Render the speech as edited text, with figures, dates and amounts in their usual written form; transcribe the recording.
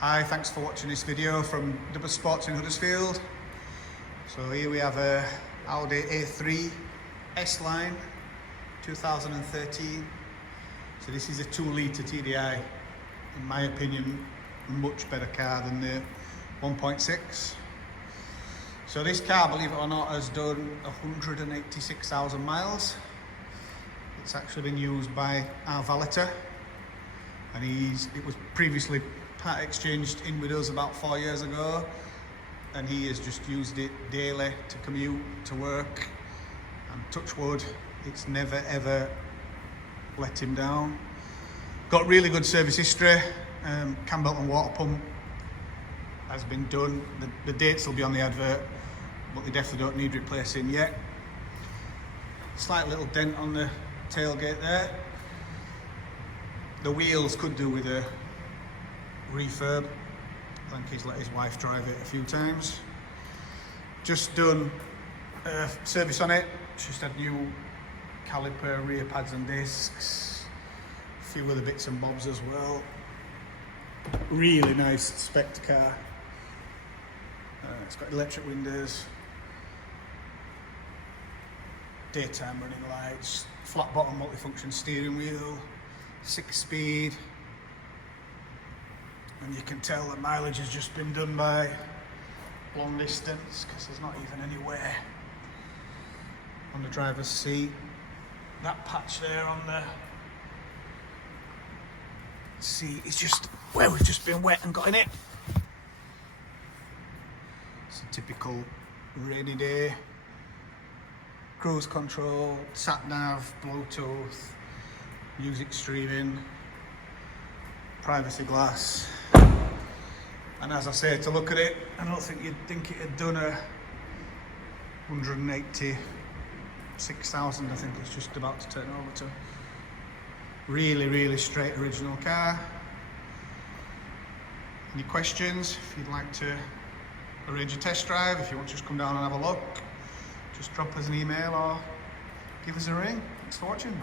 Hi, thanks for watching this video from Double Sports in Huddersfield. So here we have a Audi A3 S-Line 2013. So this is a 2-litre TDI. In my opinion, a much better car than the 1.6. So this car, believe it or not, has done 186,000 miles. It's actually been used by our valeter, and it was previously part exchanged in with us about 4 years ago, and he has just used it daily to commute to work, and touch wood, it's never ever let him down. Got really good service history. Cambelt and water pump has been done. The dates will be on the advert, but they definitely don't need replacing yet. Slight little dent on the tailgate there. The wheels could do with a refurb. I think he's let his wife drive it a few times. Just done a service on it. Just had new caliper, rear pads and discs. A few other bits and bobs as well. Really nice spec car. It's got electric windows, daytime running lights, flat bottom multifunction steering wheel, 6-speed. And you can tell the mileage has just been done by long distance, because there's not even any wear on the driver's seat. That patch there on the seat is just where we've just been wet and got in it. It's a typical rainy day. Cruise control, sat nav, Bluetooth, music streaming, privacy glass. And as I say, to look at it, I don't think you'd think it had done 186,000. I think it's just about to turn over to. Really straight original car. Any questions? If you'd like to arrange a test drive, if you want to just come down and have a look, just drop us an email or give us a ring. Thanks for watching.